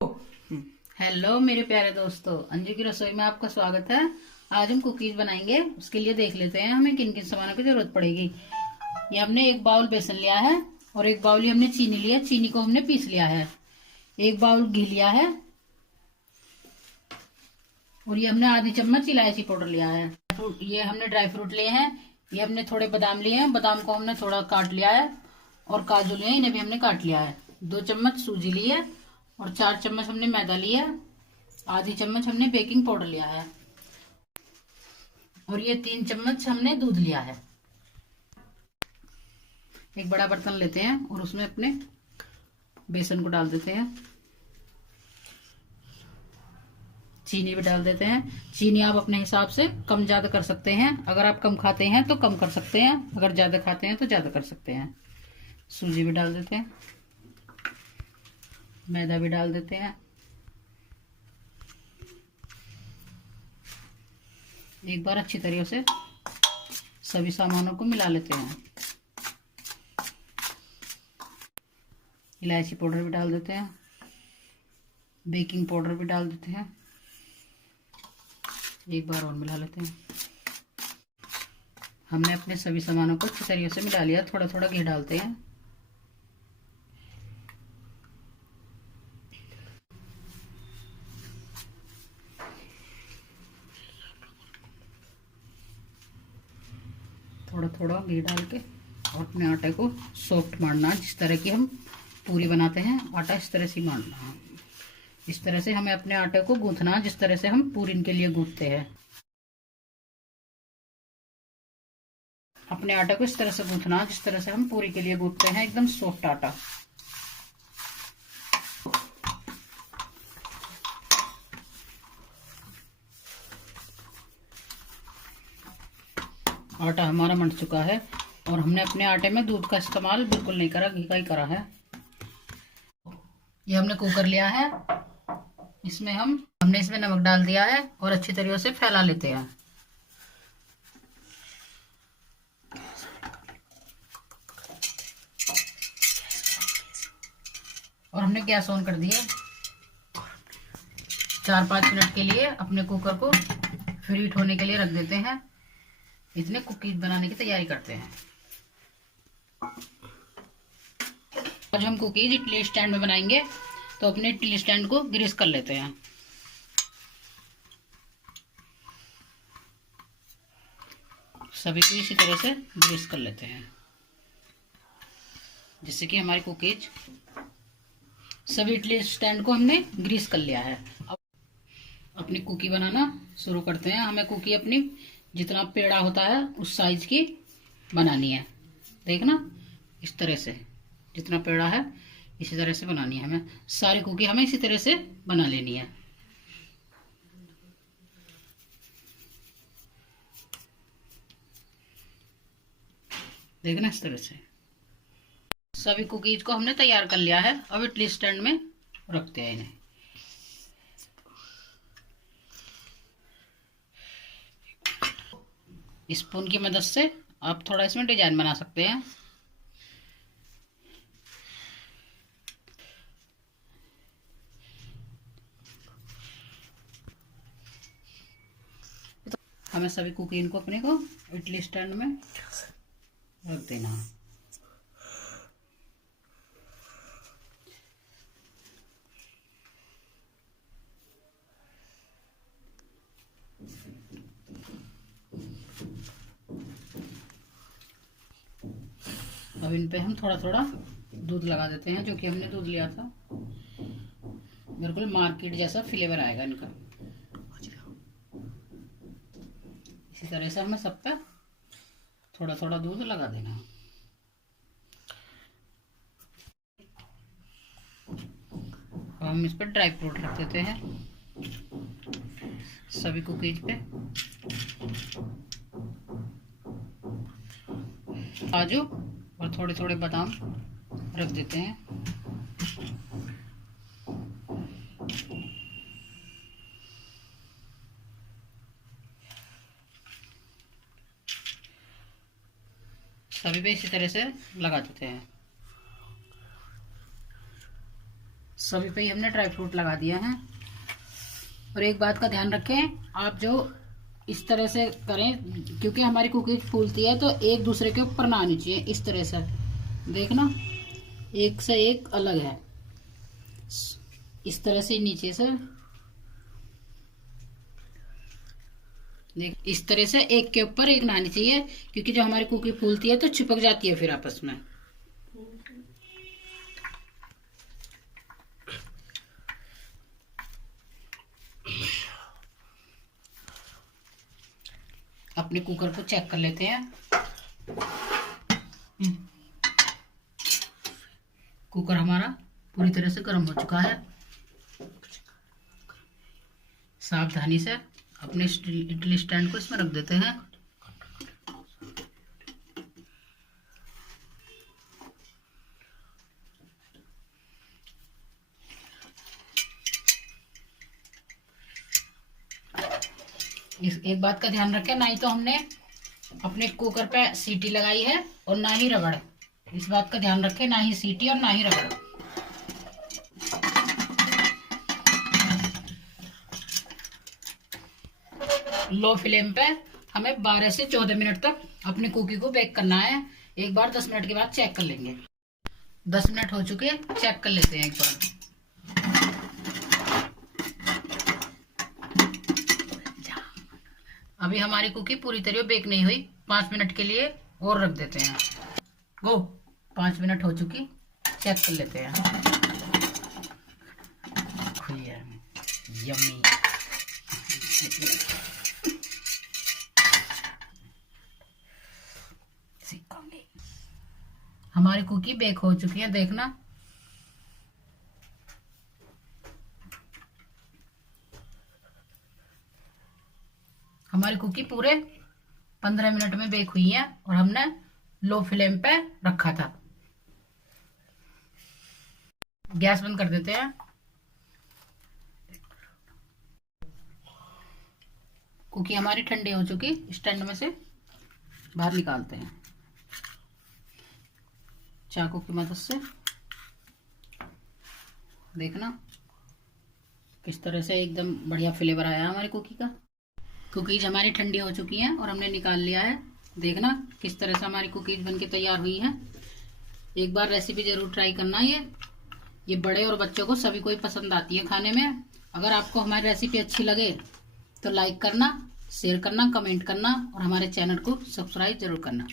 Hello मेरे प्यारे दोस्तों, अंजू की रसोई में आपका स्वागत है। आज हम कुकीज बनाएंगे। उसके लिए देख लेते हैं हमें किन किन सामानों की जरूरत पड़ेगी। ये हमने एक बाउल बेसन लिया है और एक बाउल हमने चीनी लिया। चीनी को हमने पीस लिया है। एक बाउल घी लिया है और ये हमने आधी चम्मच इलायची पाउडर लिया है। ये हमने ड्राई फ्रूट लिए हैं। ये हमने थोड़े बादाम लिए हैं। बादाम को हमने थोड़ा काट लिया है और काजू लिए हैं, इन्हें भी हमने काट लिया है। 2 चम्मच सूजी ली है और 4 चम्मच हमने मैदा लिया है। आधी चम्मच हमने बेकिंग पाउडर लिया है और ये 3 चम्मच हमने दूध लिया है। एक बड़ा बर्तन लेते हैं और उसमें अपने बेसन को डाल देते हैं। चीनी भी डाल देते हैं। चीनी आप अपने हिसाब से कम ज्यादा कर सकते हैं। अगर आप कम खाते हैं तो कम कर सकते हैं, अगर ज्यादा खाते हैं तो ज्यादा कर सकते हैं। सूजी भी डाल देते हैं। मैदा भी डाल देते हैं। एक बार अच्छी तरीके से सभी सामानों को मिला लेते हैं। इलायची पाउडर भी डाल देते हैं। बेकिंग पाउडर भी डाल देते हैं। एक बार और मिला लेते हैं। हमने अपने सभी सामानों को अच्छी तरीके से मिला लिया। थोड़ा थोड़ा घी डालते हैं। थोड़ा थोड़ा घी डाल के और अपने आटे को सॉफ्ट मारना। जिस तरह की हम पूरी बनाते हैं आटा इस तरह से मारना। इस तरह से हमें अपने आटे को गूंथना, जिस तरह से हम पूरी के लिए गूंथते हैं। अपने आटे को इस तरह से गूंथना जिस तरह से हम पूरी के लिए गूंथते हैं, एकदम सॉफ्ट आटा। आटा हमारा मंड चुका है और हमने अपने आटे में दूध का इस्तेमाल बिल्कुल नहीं करा, घी का ही करा है। ये हमने कुकर लिया है। इसमें हमने इसमें नमक डाल दिया है और अच्छी तरीके से फैला लेते हैं। और हमने गैस ऑन कर दिया। 4-5 मिनट के लिए अपने कुकर को फ्रीट होने के लिए रख देते हैं। इतने कुकीज बनाने की तैयारी करते हैं। आज हम कुकीज इडली स्टैंड में बनाएंगे, तो अपने इडली स्टैंड को ग्रीस कर लेते हैं। सभी को इसी तरह से ग्रीस कर लेते हैं, जिससे कि हमारी कुकीज, सभी इडली स्टैंड को हमने ग्रीस कर लिया है। अब अपनी कुकी बनाना शुरू करते हैं। हमें कुकी अपनी जितना पेड़ा होता है उस साइज की बनानी है। देखना, इस तरह से जितना पेड़ा है इसी तरह से बनानी है। हमें सारी कुकी हमें इसी तरह से बना लेनी है। देखना, इस तरह से सभी कुकीज को हमने तैयार कर लिया है। अब इडली स्टैंड में रखते हैं इन्हें। स्पून की मदद से आप थोड़ा इसमें डिजाइन बना सकते हैं। हमें सभी कुकीज को अपने को इडली स्टैंड में रख देना। अब इन पे हम थोड़ा थोड़ा दूध लगा देते हैं, जो कि हमने दूध लिया था। बिल्कुल मार्केट जैसा फ्लेवर आएगा इनका। इसी तरह से हमें सब पे थोड़ा थोड़ा दूध लगा देना। अब हम इस पर ड्राई फ्रूट रख देते हैं सभी कुकीज पे। काजू और थोड़े थोड़े बादाम रख देते हैं। सभी पे इसी तरह से लगा देते हैं। सभी पे ही हमने ड्राई फ्रूट लगा दिया है। और एक बात का ध्यान रखें, आप जो इस तरह से करें, क्योंकि हमारी कुकीज फूलती है तो एक दूसरे के ऊपर ना आनी चाहिए। इस तरह से देखना, एक से एक अलग है, इस तरह से नीचे से देख, इस तरह से एक के ऊपर एक ना आनी चाहिए, क्योंकि जब हमारी कुकी फूलती है तो चिपक जाती है फिर आपस में। अपने कुकर को चेक कर लेते हैं। कुकर हमारा पूरी तरह से गर्म हो चुका है। सावधानी से अपने इडली स्टैंड को इसमें रख देते हैं। एक बात का ध्यान रखें, ना ही तो हमने अपने कुकर पे सीटी लगाई है और ना ही रगड़। इस बात का ध्यान रखें, ना ही सीटी और ना ही रगड़। लो फ्लेम पे हमें 12 से 14 मिनट तक अपनी कुकी को बेक करना है। एक बार 10 मिनट के बाद चेक कर लेंगे। 10 मिनट हो चुके, चेक कर लेते हैं एक बार। अभी हमारी कुकी पूरी तरह बेक नहीं हुई, 5 मिनट के लिए और रख देते हैं। गो 5 मिनट हो चुकी, चेक कर लेते हैं। खुली है, यम्मी। हमारी कुकी बेक हो चुकी है, देखना। हमारी कुकी पूरे 15 मिनट में बेक हुई है और हमने लो फ्लेम पे रखा था। गैस बंद कर देते हैं। कुकी हमारी ठंडी हो चुकी, स्टैंड में से बाहर निकालते हैं चाकू की मदद से। देखना किस तरह से एकदम बढ़िया फ्लेवर आया हमारी कुकी का। कुकीज हमारी ठंडी हो चुकी हैं और हमने निकाल लिया है। देखना किस तरह से हमारी कुकीज बनके तैयार हुई है। एक बार रेसिपी जरूर ट्राई करना। ये बड़े और बच्चों को सभी को ही पसंद आती है खाने में। अगर आपको हमारी रेसिपी अच्छी लगे तो लाइक करना, शेयर करना, कमेंट करना और हमारे चैनल को सब्सक्राइब जरूर करना।